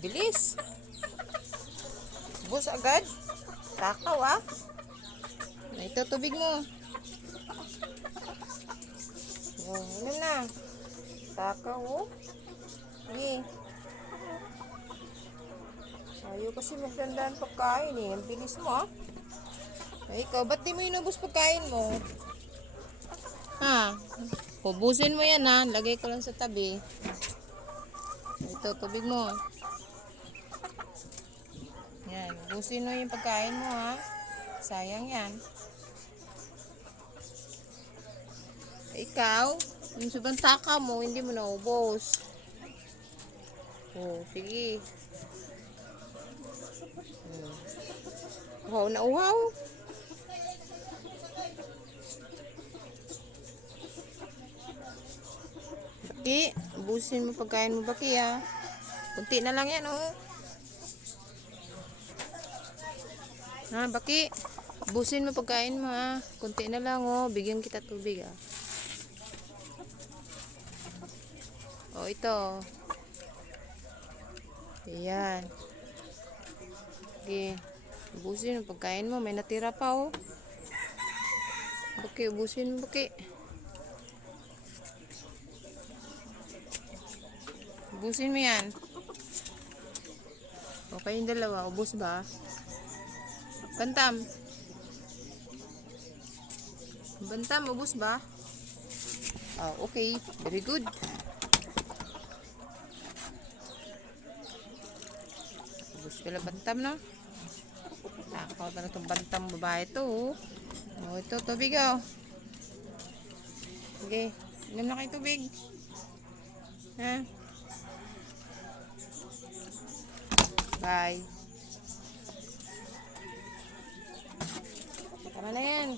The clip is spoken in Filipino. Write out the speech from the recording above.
Bilis. Bus agad. Takaw ah. Ito tubig mo. Ano na. Takaw oh. Sige. Ayaw kasi magdandaan pagkain eh. Ang bilis mo ah. Ay, ikaw, ba't di mo inubos pagkain mo? Ha? Ubusin mo yan ha. Lagay ko lang sa tabi. Ito, tubig mo. Yan. Ubusin mo yung pagkain mo ha. Sayang yan. Ikaw, yung sobrang taka mo, hindi mo naubos. Oh, sige. Uhaw na uhaw. Baki, ubusin mo pagkain mo, Baki ha. Kunti na lang yan oh. Ha, Baki, ubusin mo pagkain mo ha. Kunti na lang oh. Bigyan kita tubig ha. Oh, ito. Ayan. Okay. Ubusin mo pagkain mo. May natira pa oh. Baki, ubusin mo Baki. Ubusin mo yan. Okay yung dalawa. Ubus ba? Bantam. Bantam, ubus ba? Oh, okay. Very good. Ubus pala bantam no? Nakaw na itong bantam babae ito oh. Oh, ito tubig oh. Okay. Inom na kayo tubig. Ha? Bye. Tama na yan.